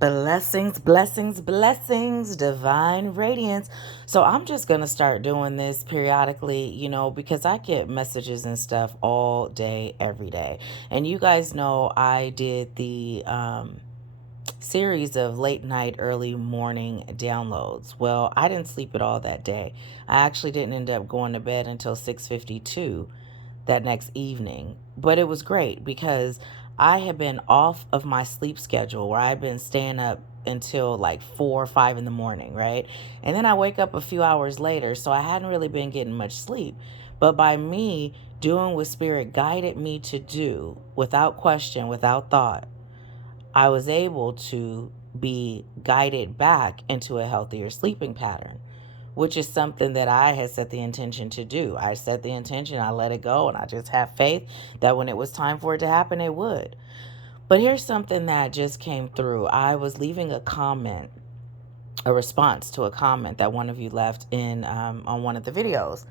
Blessings, blessings, blessings, divine radiance. So I'm just going to start doing this periodically, because I get messages and stuff all day, every day. And you guys know I did the series of late night, early morning downloads. Well, I didn't sleep at all that day. I actually didn't end up going to bed until 6:52 that next evening. But it was great because I had been off of my sleep schedule where I'd been staying up until like 4 or 5 in the morning, right? And then I wake up a few hours later, so I hadn't really been getting much sleep. But by me doing what Spirit guided me to do without question, without thought, I was able to be guided back into a healthier sleeping pattern, which is something that I had set the intention to do. I set the intention, I let it go, and I just have faith that when it was time for it to happen, it would. But here's something that just came through. I was leaving a comment, a response to a comment that one of you left in on one of the videos,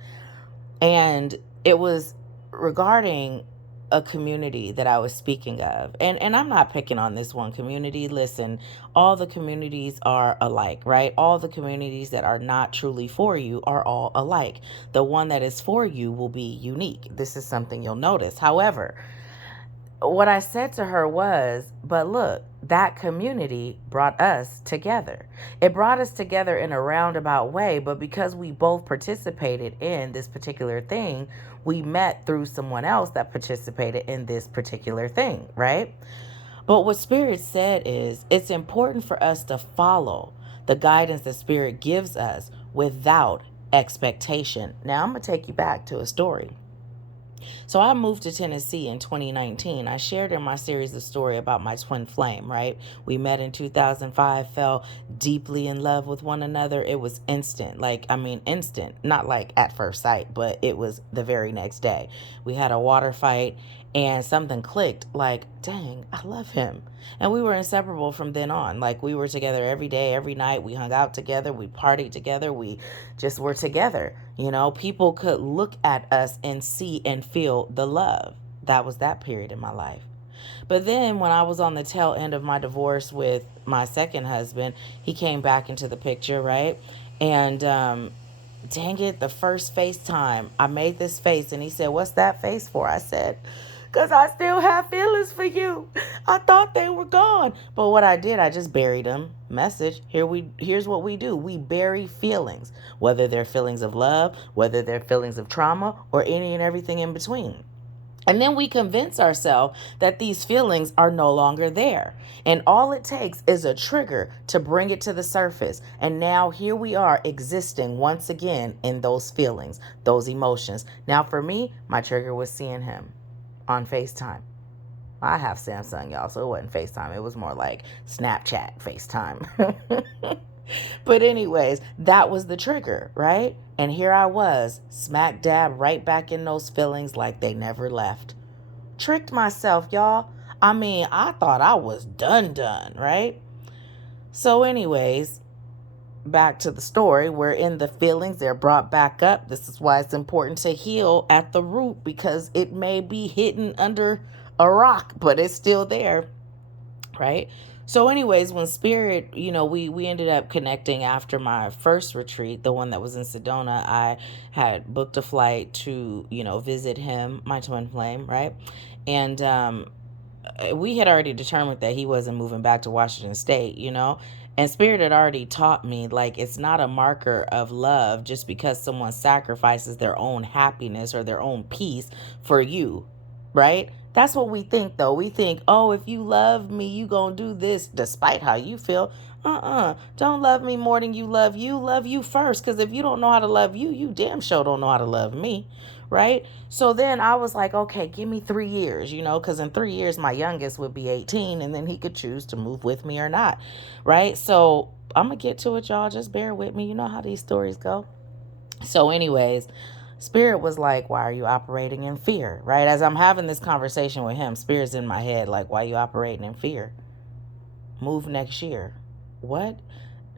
and it was regarding a community that I was speaking of. And I'm not picking on this one community. Listen, all the communities are alike, right? All the communities that are not truly for you are all alike. The one that is for you will be unique. This is something you'll notice. However, what I said to her was, but look, that community brought us together. It brought us together in a roundabout way, but because we both participated in this particular thing, we met through someone else that participated in this particular thing, right? But what Spirit said is it's important for us to follow the guidance that Spirit gives us without expectation. Now, I'm going to take you back to a story. So I moved to Tennessee in 2019. I shared in my series a story about my twin flame, right? We met in 2005, fell deeply in love with one another. It was instant. Instant. Not like at first sight, but it was the very next day. We had a water fight and something clicked like, dang, I love him. And we were inseparable from then on. Like, we were together every day, every night. We hung out together. We partied together. We just were together. People could look at us and see and feel the love. That was that period in my life. But then when I was on the tail end of my divorce with my second husband, he came back into the picture, right? And dang it, the first FaceTime, I made this face and he said, "What's that face for?" I said, "Because I still have feelings for you. I thought they were gone." But what I did, I just buried them. Message. Here's what we do. We bury feelings, whether they're feelings of love, whether they're feelings of trauma, or any and everything in between. And then we convince ourselves that these feelings are no longer there. And all it takes is a trigger to bring it to the surface. And now here we are existing once again in those feelings, those emotions. Now for me, my trigger was seeing him on FaceTime. I have Samsung, y'all, so it wasn't FaceTime. It was more like Snapchat FaceTime. But anyways, that was the trigger, right? And here I was, smack dab right back in those feelings like they never left. Tricked myself, y'all. I thought I was done, right? So anyways, back to the story. We're in the feelings. They're brought back up. This is why it's important to heal at the root, because it may be hidden under a rock, but it's still there, right? So anyways, when Spirit, we ended up connecting after my first retreat, the one that was in Sedona. I had booked a flight to, visit him, my twin flame, right? And we had already determined that he wasn't moving back to Washington State, and Spirit had already taught me, like, it's not a marker of love just because someone sacrifices their own happiness or their own peace for you, right? That's what we think, though. We think, oh, if you love me, you gonna do this despite how you feel. Don't love me more than you love you. Love you first, because if you don't know how to love you, you damn sure don't know how to love me, right? So then I was like, okay, give me 3 years, because in 3 years, my youngest would be 18, and then he could choose to move with me or not, right? So I'm going to get to it, y'all. Just bear with me. You know how these stories go. So anyways, Spirit was like, why are you operating in fear, right? As I'm having this conversation with him, Spirit's in my head, like, why are you operating in fear? Move next year. What?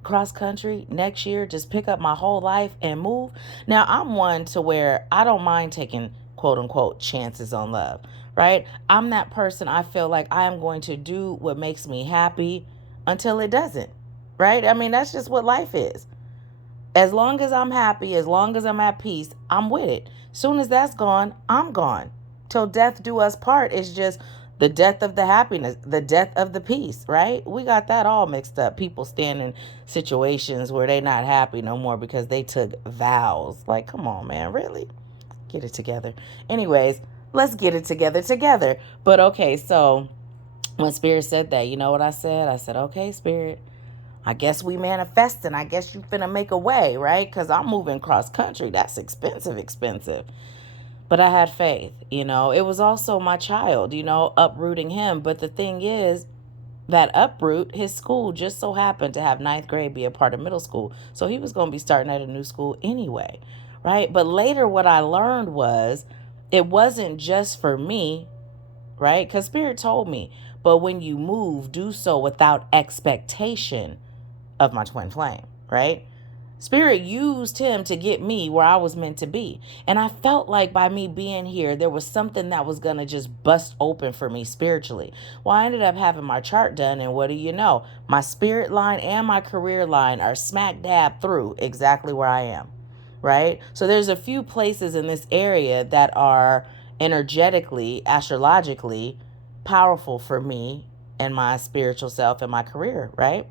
Cross country next year? Just pick up my whole life and move? Now, I'm one to where I don't mind taking quote unquote chances on love, right? I'm that person. I feel like I am going to do what makes me happy until it doesn't, right? I mean, that's just what life is. As long as I'm happy, as long as I'm at peace, I'm with it. Soon as that's gone, I'm gone. Till death do us part is just the death of the happiness, the death of the peace, right? We got that all mixed up. People stand in situations where they not happy no more because they took vows. Like, come on, man, really? Get it together. Anyways, let's get it together. But okay, so when Spirit said that, you know what I said? I said, okay, Spirit, I guess we manifesting. I guess you finna make a way, right? Because I'm moving cross country. That's expensive. But I had faith, you know. It was also my child, you know, uprooting him. But the thing is, that uproot, his school just so happened to have ninth grade be a part of middle school. So he was going to be starting at a new school anyway, right? But later, what I learned was it wasn't just for me, right? Because Spirit told me, but when you move, do so without expectation of my twin flame, right? Spirit used him to get me where I was meant to be. And I felt like by me being here, there was something that was going to just bust open for me spiritually. Well, I ended up having my chart done. And what do you know? My spirit line and my career line are smack dab through exactly where I am, right? So there's a few places in this area that are energetically, astrologically powerful for me and my spiritual self and my career, right?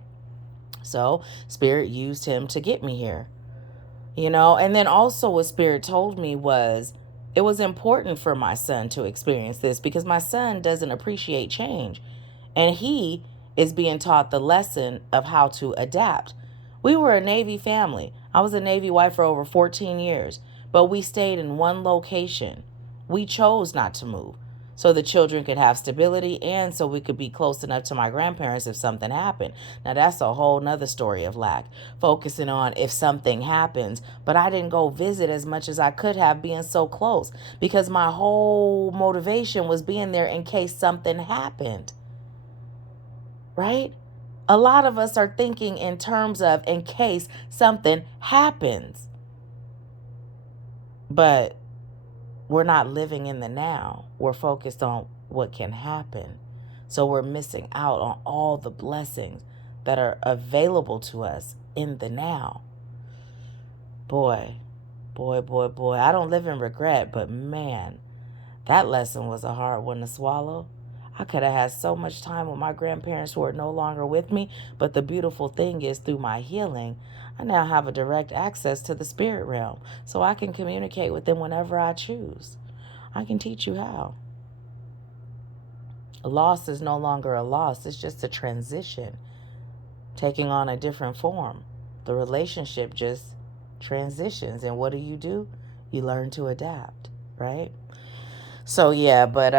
So Spirit used him to get me here, you know. And then also what Spirit told me was it was important for my son to experience this because my son doesn't appreciate change. And he is being taught the lesson of how to adapt. We were a Navy family. I was a Navy wife for over 14 years, but we stayed in one location. We chose not to move so the children could have stability and so we could be close enough to my grandparents if something happened. Now, that's a whole nother story of lack, focusing on if something happens. But I didn't go visit as much as I could have being so close because my whole motivation was being there in case something happened, right? A lot of us are thinking in terms of in case something happens, but we're not living in the now. We're focused on what can happen. So we're missing out on all the blessings that are available to us in the now. Boy. I don't live in regret, but man, that lesson was a hard one to swallow. I could have had so much time with my grandparents who are no longer with me, but the beautiful thing is through my healing, I now have a direct access to the spirit realm, so I can communicate with them whenever I choose. I can teach you how. A loss is no longer a loss, it's just a transition, taking on a different form. The relationship just transitions, and what do? You learn to adapt, right? So yeah, but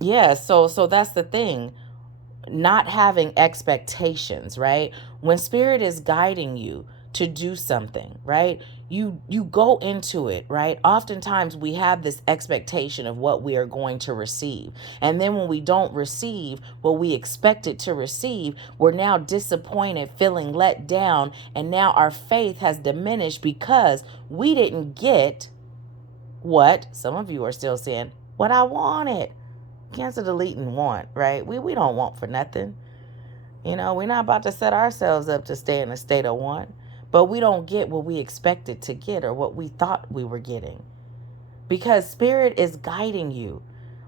yeah, so that's the thing. Not having expectations, right? When spirit is guiding you to do something, right? You go into it, right? Oftentimes we have this expectation of what we are going to receive. And then when we don't receive what we expected to receive, we're now disappointed, feeling let down, and now our faith has diminished because we didn't get what some of you are still saying, what I wanted. Cancel, delete, and want, right? We don't want for nothing. You know, we're not about to set ourselves up to stay in a state of want, but we don't get what we expected to get or what we thought we were getting. Because spirit is guiding you,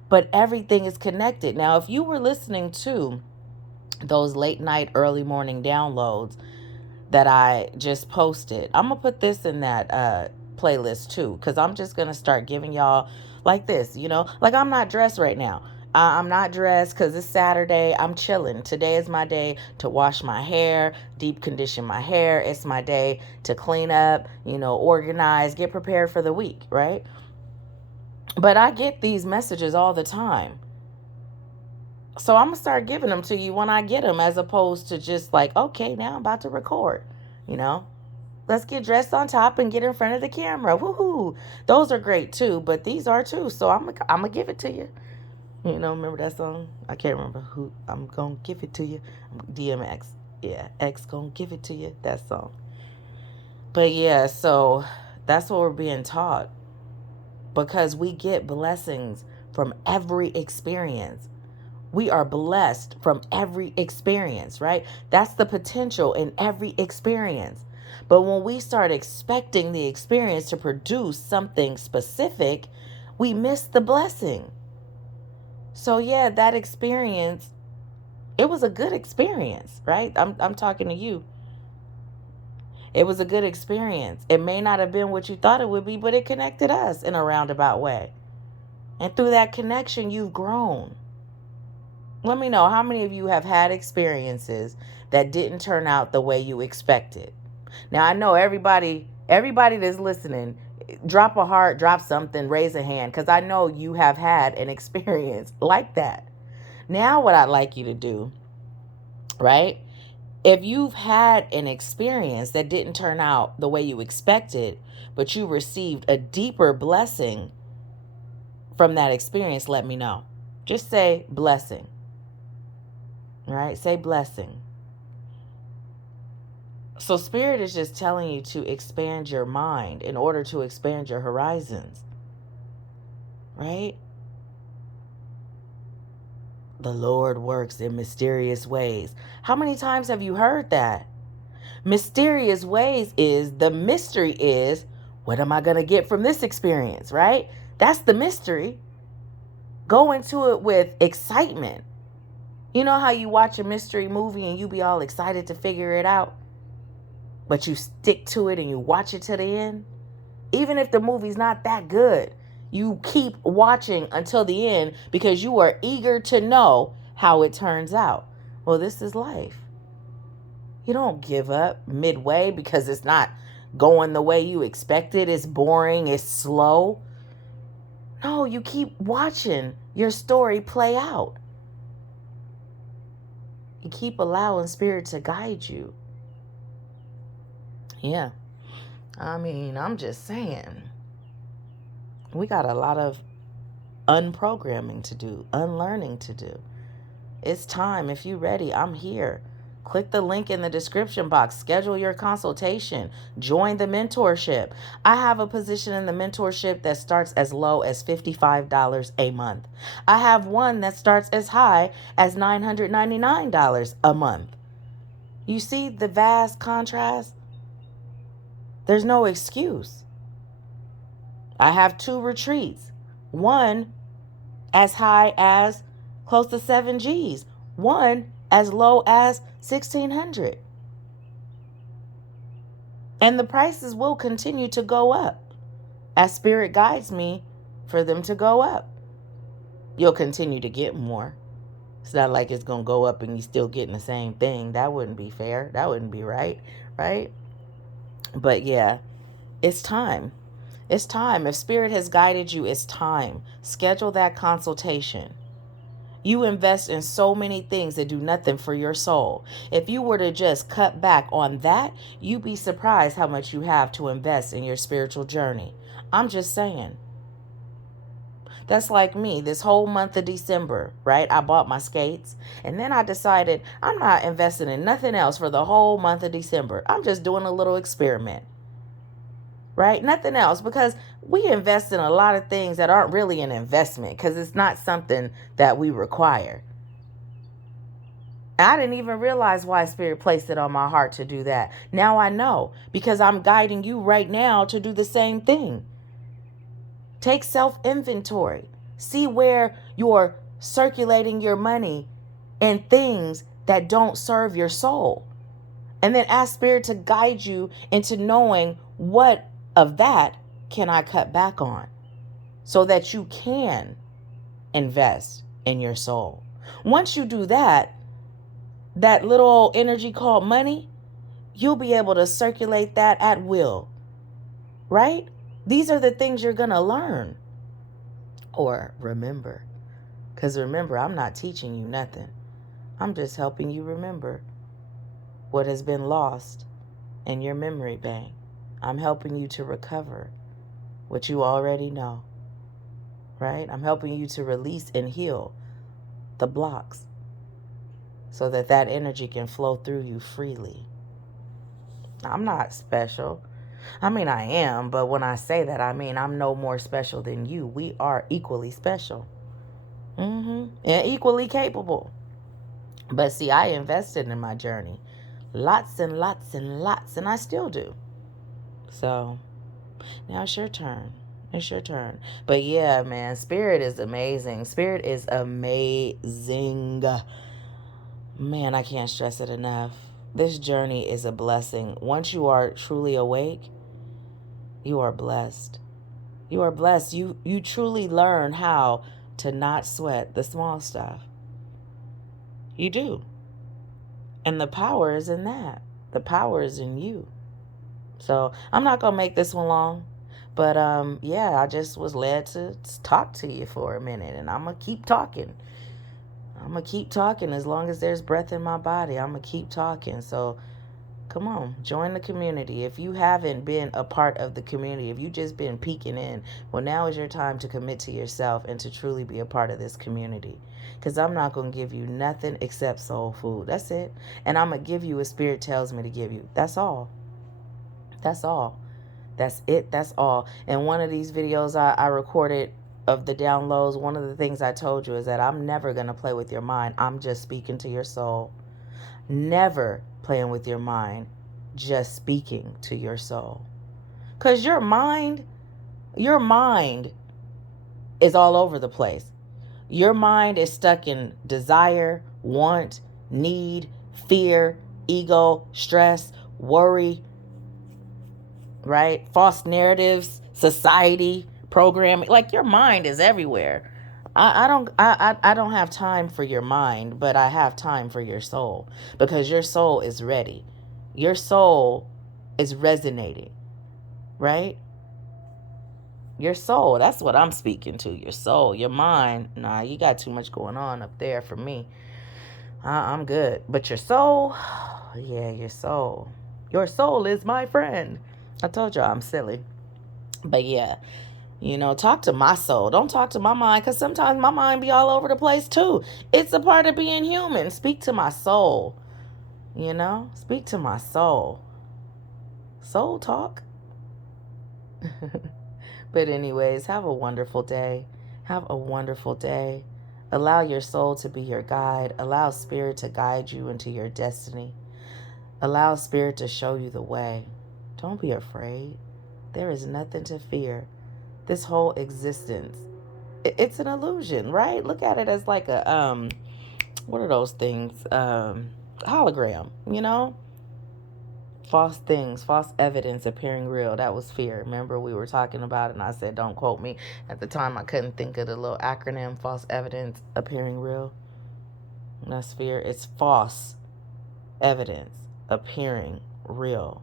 but everything is connected. Now, if you were listening to those late night, early morning downloads that I just posted, I'm going to put this in that playlist too, because I'm just going to start giving y'all like this, you know, like I'm not dressed right now. I'm not dressed because it's Saturday. I'm chilling. Today is my day to wash my hair, deep condition my hair. It's my day to clean up, you know, organize, get prepared for the week, right? But I get these messages all the time. So I'm going to start giving them to you when I get them, as opposed to just like, okay, now I'm about to record, you know? Let's get dressed on top and get in front of the camera. Woohoo. Those are great too, but these are too. So I'm going to give it to you. You know, remember that song? I can't remember who. I'm going to give it to you. DMX. Yeah, X going to give it to you. That song. But yeah, so that's what we're being taught. Because we get blessings from every experience. We are blessed from every experience, right? That's the potential in every experience. But when we start expecting the experience to produce something specific, we miss the blessing. So yeah, that experience, it was a good experience, right? I'm talking to you. It was a good experience. It may not have been what you thought it would be, but it connected us in a roundabout way. And through that connection, you've grown. Let me know how many of you have had experiences that didn't turn out the way you expected. Now, I know everybody that's listening, drop a heart, drop something, raise a hand, because I know you have had an experience like that. Now, what I'd like you to do, right? If you've had an experience that didn't turn out the way you expected, but you received a deeper blessing from that experience, let me know. Just say blessing, right? Say blessing. So Spirit is just telling you to expand your mind in order to expand your horizons, right? The Lord works in mysterious ways. How many times have you heard that? Mysterious ways is, the mystery is, what am I going to get from this experience, right? That's the mystery. Go into it with excitement. You know how you watch a mystery movie and you be all excited to figure it out, but you stick to it and you watch it to the end? Even if the movie's not that good, you keep watching until the end because you are eager to know how it turns out. Well, this is life. You don't give up midway because it's not going the way you expected. It's boring. It's slow. No, you keep watching your story play out. You keep allowing Spirit to guide you. Yeah. I mean, I'm just saying. We got a lot of unprogramming to do, unlearning to do. It's time. If you're ready, I'm here. Click the link in the description box. Schedule your consultation. Join the mentorship. I have a position in the mentorship that starts as low as $55 a month. I have one that starts as high as $999 a month. You see the vast contrast? There's no excuse. I have 2 retreats. One as high as close to 7 G's. One as low as 1,600. And the prices will continue to go up as Spirit guides me for them to go up. You'll continue to get more. It's not like it's going to go up and you're still getting the same thing. That wouldn't be fair. That wouldn't be right? But yeah, it's time. It's time. If Spirit has guided you, it's time. Schedule that consultation. You invest in so many things that do nothing for your soul. If you were to just cut back on that, you'd be surprised how much you have to invest in your spiritual journey. I'm just saying. That's like me, this whole month of December, right? I bought my skates and then I decided I'm not investing in nothing else for the whole month of December. I'm just doing a little experiment. Right? Nothing else, because we invest in a lot of things that aren't really an investment because it's not something that we require. I didn't even realize why Spirit placed it on my heart to do that. Now I know, because I'm guiding you right now to do the same thing. Take self-inventory. See where you're circulating your money in things that don't serve your soul. And then ask Spirit to guide you into knowing what of that can I cut back on so that you can invest in your soul. Once you do that, that little energy called money, you'll be able to circulate that at will, right? These are the things you're going to learn or remember. Because remember, I'm not teaching you nothing. I'm just helping you remember what has been lost in your memory bank. I'm helping you to recover what you already know, right? I'm helping you to release and heal the blocks so that that energy can flow through you freely. I'm not special. I mean, I am, but when I say that, I mean I'm no more special than you. We are equally special. And equally capable. But see, I invested in my journey. Lots and lots and lots, and I still do. So now it's your turn. It's your turn. But yeah, man, Spirit is amazing. Spirit is amazing. Man, I can't stress it enough. This journey is a blessing. Once you are truly awake, you are blessed. You are blessed. You truly learn how to not sweat the small stuff. You do. And the power is in that. The power is in you. So I'm not gonna make this one long. But yeah, I just was led to talk to you for a minute, and I'm gonna keep talking. I'm gonna keep talking as long as there's breath in my body. I'm gonna keep talking. So come on, join the community. If you haven't been a part of the community, if you've just been peeking in, well, now is your time to commit to yourself and to truly be a part of this community. Because I'm not going to give you nothing except soul food. That's it. And I'm going to give you what Spirit tells me to give you. That's all. That's all. That's it. That's all. And one of these videos I recorded of the downloads, one of the things I told you is that I'm never going to play with your mind. I'm just speaking to your soul. Never playing with your mind, just speaking to your soul. Because your mind is all over the place. Your mind is stuck in desire, want, need, fear, ego, stress, worry, right? False narratives, society, programming. Like your mind is everywhere. I don't have time for your mind, but I have time for your soul, because your soul is ready. Your soul is resonating, right? Your soul, that's what I'm speaking to. Your soul, your mind, nah, you got too much going on up there for me. I'm good. But your soul, yeah, your soul. Your soul is my friend. I told you I'm silly. But yeah, talk to my soul. Don't talk to my mind, because sometimes my mind be all over the place too. It's a part of being human. Speak to my soul. Speak to my soul. Soul talk. But anyways, have a wonderful day. Have a wonderful day. Allow your soul to be your guide. Allow Spirit to guide you into your destiny. Allow Spirit to show you the way. Don't be afraid. There is nothing to fear. This whole existence, it's an illusion, right? Look at it as like a what are those things? Hologram, false things, false evidence appearing real. That was fear. Remember, we were talking about it, and I said, don't quote me. At the time, I couldn't think of the little acronym, false evidence appearing real. And that's fear. It's false evidence appearing real,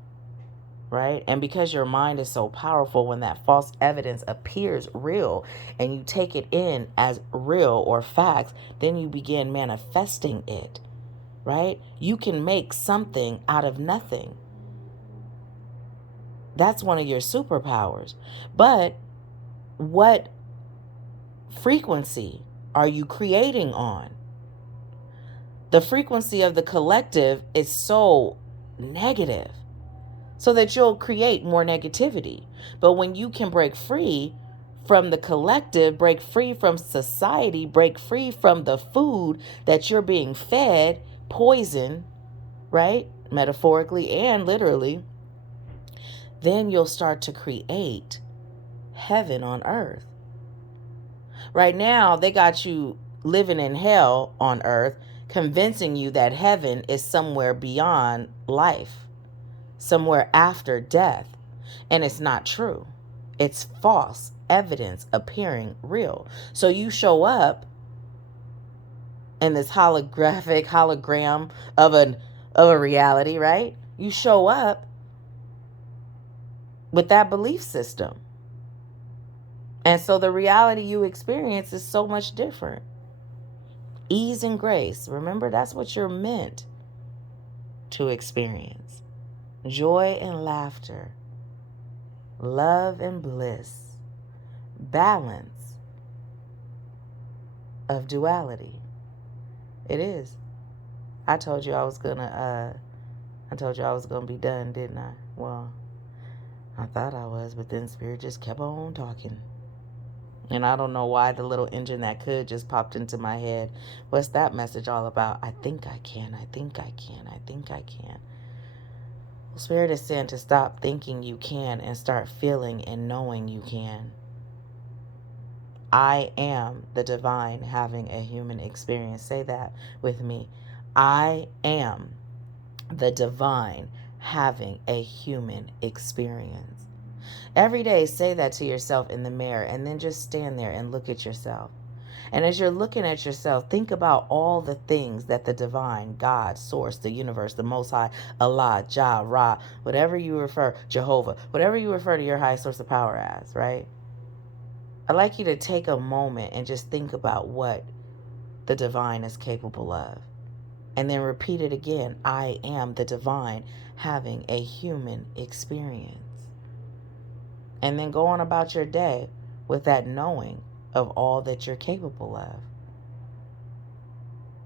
right? And because your mind is so powerful, when that false evidence appears real and you take it in as real or facts, then you begin manifesting it, right? You can make something out of nothing. That's one of your superpowers. But what frequency are you creating on? The frequency of the collective is so negative, so that you'll create more negativity. But when you can break free from the collective, break free from society, break free from the food that you're being fed, poison, right? Metaphorically and literally, then you'll start to create heaven on earth. Right now, they got you living in hell on earth, convincing you that heaven is somewhere beyond life, somewhere after death. And it's not true. It's false evidence appearing real. So you show up in this hologram of a reality, right? You show up with that belief system. And so the reality you experience is so much different. Ease and grace. Remember, that's what you're meant to experience. Joy and laughter. Love and bliss. Balance of duality. It is. I told you I was gonna be done, didn't I? Well, I thought I was, but then Spirit just kept on talking. And I don't know why the little engine that could just popped into my head. What's that message all about? I think I can. I think I can. I think I can. Spirit is saying to stop thinking you can and start feeling and knowing you can. I am the divine having a human experience. Say that with me. I am the divine having a human experience. Every day, say that to yourself in the mirror and then just stand there and look at yourself. And as you're looking at yourself, think about all the things that the divine, God, source, the universe, the Most High, Allah, Jah, Ra, whatever you refer, Jehovah, whatever you refer to your high source of power as, right? I'd like you to take a moment and just think about what the divine is capable of. And then repeat it again. I am the divine having a human experience. And then go on about your day with that knowing of all that you're capable of.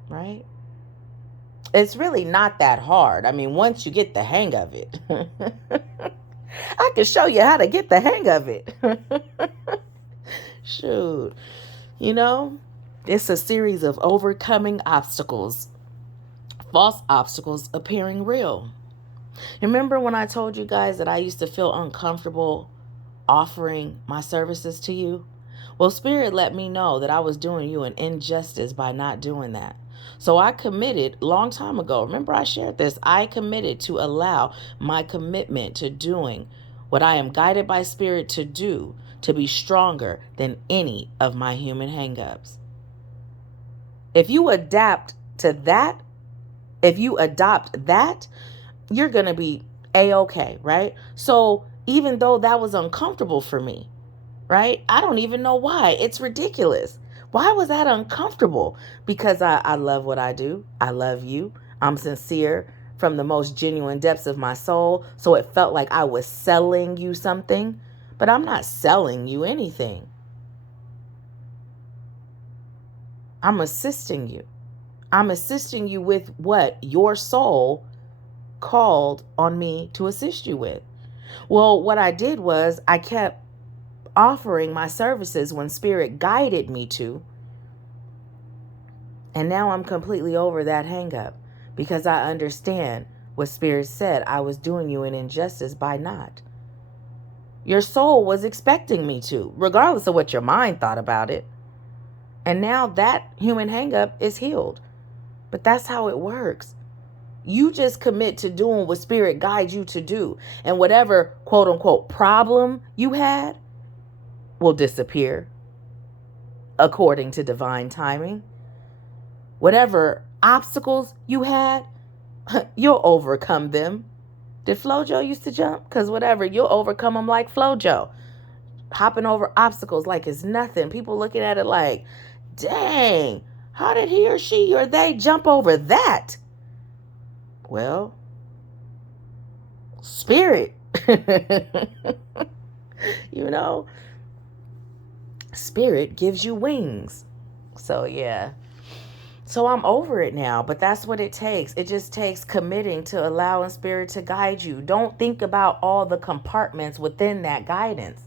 Right? It's really not that hard. I mean, once you get the hang of it, I can show you how to get the hang of it. Shoot. You know, it's a series of overcoming obstacles, false obstacles appearing real. Remember when I told you guys that I used to feel uncomfortable offering my services to you? Well, Spirit let me know that I was doing you an injustice by not doing that. So I committed a long time ago. Remember I shared this. I committed to allow my commitment to doing what I am guided by Spirit to do to be stronger than any of my human hangups. If you adapt to that, if you adopt that, you're going to be A-okay, right? So even though that was uncomfortable for me, right? I don't even know why. It's ridiculous. Why was that uncomfortable? Because I love what I do. I love you. I'm sincere from the most genuine depths of my soul. So it felt like I was selling you something, but I'm not selling you anything. I'm assisting you. I'm assisting you with what your soul called on me to assist you with. Well, what I did was I kept offering my services when Spirit guided me to. And now I'm completely over that hang up because I understand what Spirit said. I was doing you an injustice by not. Your soul was expecting me to, regardless of what your mind thought about it. And now that human hang up is healed. But that's how it works. You just commit to doing what Spirit guides you to do. And whatever quote unquote problem you had will disappear according to divine timing. Whatever obstacles you had, you'll overcome them. Did Flojo used to jump? Because whatever, you'll overcome them like Flojo. Hopping over obstacles like it's nothing. People looking at it like, dang, how did he or she or they jump over that? Well, Spirit. You know, Spirit gives you wings. So yeah. So I'm over it now, but that's what it takes. It just takes committing to allowing Spirit to guide you. Don't think about all the compartments within that guidance.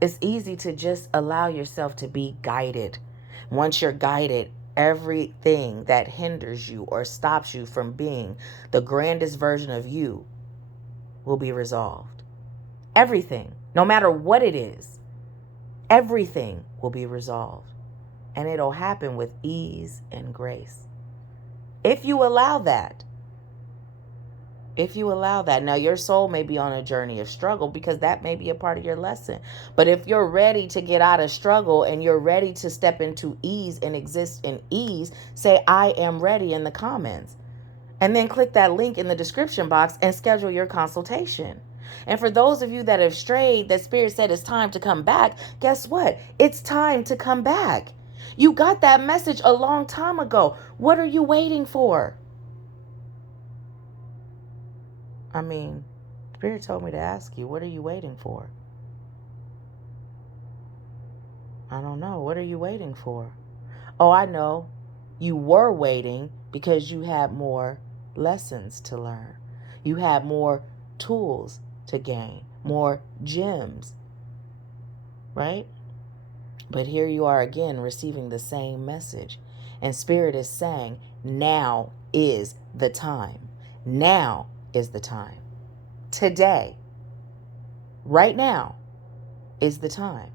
It's easy to just allow yourself to be guided. Once you're guided, everything that hinders you or stops you from being the grandest version of you will be resolved. Everything, no matter what it is, everything will be resolved. And it'll happen with ease and grace. If you allow that. If you allow that. Now, your soul may be on a journey of struggle because that may be a part of your lesson. But if you're ready to get out of struggle and you're ready to step into ease and exist in ease, say, I am ready in the comments. And then click that link in the description box and schedule your consultation. And for those of you that have strayed, that Spirit said it's time to come back, guess what? It's time to come back. You got that message a long time ago. What are you waiting for? I mean, Spirit told me to ask you, what are you waiting for? I don't know. What are you waiting for? Oh, I know. You were waiting because you had more lessons to learn. You had more tools to gain, more gems, right? But here you are again receiving the same message. And Spirit is saying, now is the time. Now is the time. Today, right now, is the time.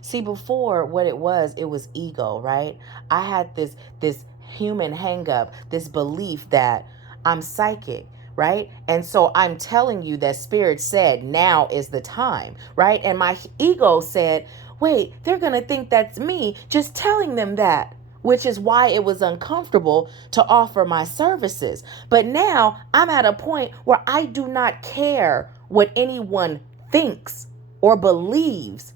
See, before what it was ego, right? I had this human hang up, this belief that I'm psychic, right? And so I'm telling you that Spirit said now is the time, right? And my ego said, wait, they're going to think that's me just telling them that, which is why it was uncomfortable to offer my services. But now I'm at a point where I do not care what anyone thinks or believes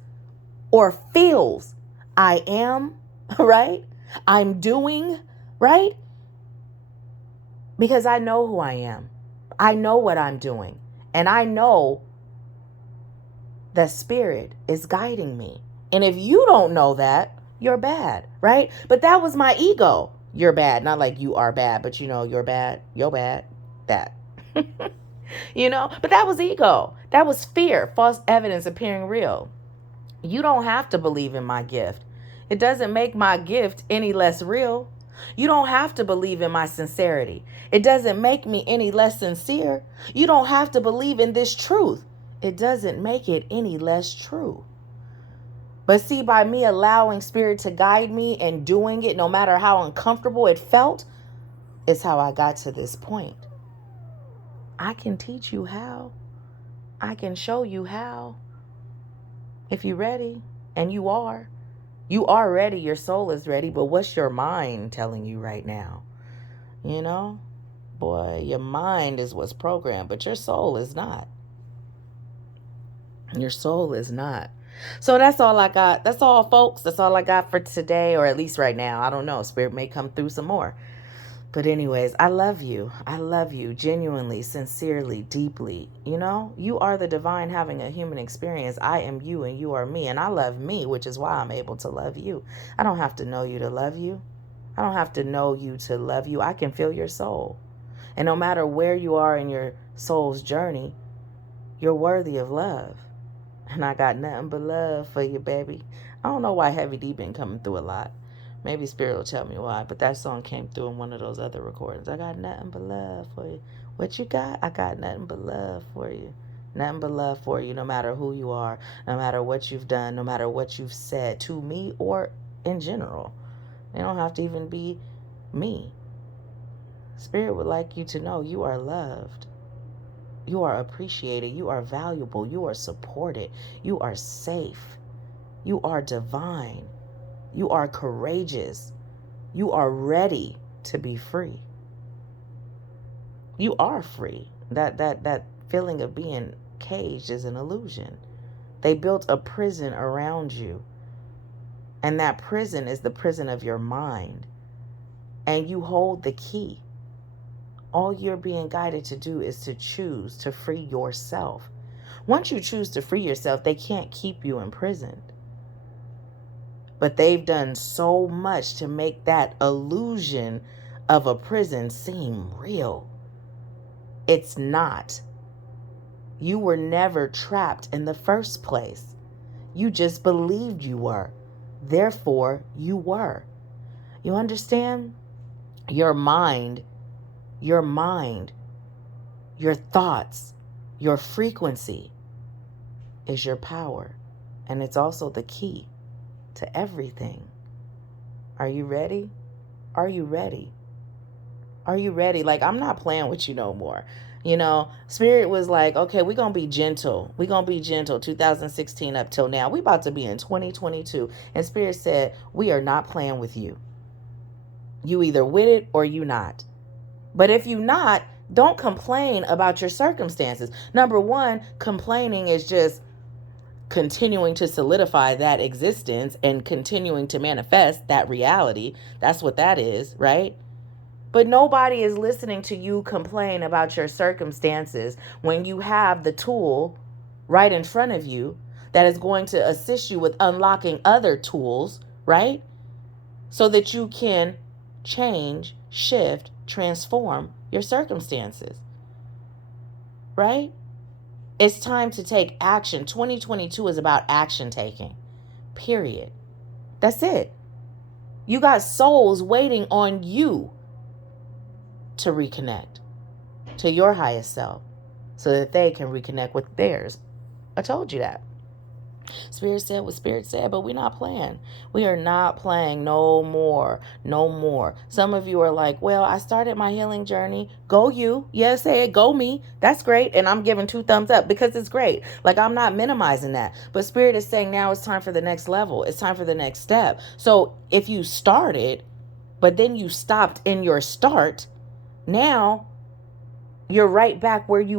or feels. I am, right? I'm doing, right? Because I know who I am. I know what I'm doing. And I know that Spirit is guiding me. And if you don't know that, you're bad, right? But that was my ego. You're bad. Not like you are bad, but you're bad. You're bad. That. But that was ego. That was fear. False evidence appearing real. You don't have to believe in my gift. It doesn't make my gift any less real. You don't have to believe in my sincerity. It doesn't make me any less sincere. You don't have to believe in this truth. It doesn't make it any less true. But see, by me allowing Spirit to guide me and doing it, no matter how uncomfortable it felt, is how I got to this point. I can teach you how. I can show you how. If you're ready, and you are ready, your soul is ready, but what's your mind telling you right now? Boy, your mind is what's programmed, but your soul is not. Your soul is not. So that's all I got. That's all, folks. That's all I got for today, or at least right now. I don't know. Spirit may come through some more. But anyways, I love you. I love you genuinely, sincerely, deeply. You are the divine having a human experience. I am you and you are me. And I love me, which is why I'm able to love you. I don't have to know you to love you. I don't have to know you to love you. I can feel your soul. And no matter where you are in your soul's journey, you're worthy of love. And I got nothing but love for you, baby. I don't know why Heavy D been coming through a lot. Maybe Spirit will tell me why, but that song came through in one of those other recordings. I got nothing but love for you. What you got? I got nothing but love for you. Nothing but love for you, no matter who you are, no matter what you've done, no matter what you've said to me or in general. It don't have to even be me. Spirit would like you to know you are loved. You are appreciated. You are valuable. You are supported. You are safe. You are divine. You are courageous. You are ready to be free. You are free. That feeling of being caged is an illusion. They built a prison around you. And that prison is the prison of your mind. And you hold the key. All you're being guided to do is to choose to free yourself. Once you choose to free yourself, they can't keep you imprisoned. But they've done so much to make that illusion of a prison seem real. It's not. You were never trapped in the first place. You just believed you were. Therefore, you were. You understand? Your mind, your thoughts, your frequency is your power. And it's also the key to everything. Are you ready? Are you ready? Are you ready? Like, I'm not playing with you no more. Spirit was like, okay, we're going to be gentle. We're going to be gentle 2016 up till now. We about to be in 2022. And Spirit said, we are not playing with you. You either with it or you not. But if you not, don't complain about your circumstances. Number one, complaining is just continuing to solidify that existence and continuing to manifest that reality. That's what that is, right? But nobody is listening to you complain about your circumstances when you have the tool right in front of you that is going to assist you with unlocking other tools, right? So that you can change, shift, transform your circumstances, right? It's time to take action. 2022 is about action taking. Period. That's it. You got souls waiting on you to reconnect to your highest self so that they can reconnect with theirs. I told you that. Spirit said what Spirit said, but we're not playing. We are not playing no more. No more. Some of you are like, well, I started my healing journey. Go you. Yes, say it. Go me. That's great. And I'm giving 2 thumbs up because it's great. Like, I'm not minimizing that. But Spirit is saying now it's time for the next level. It's time for the next step. So if you started, but then you stopped in your start, now you're right back where you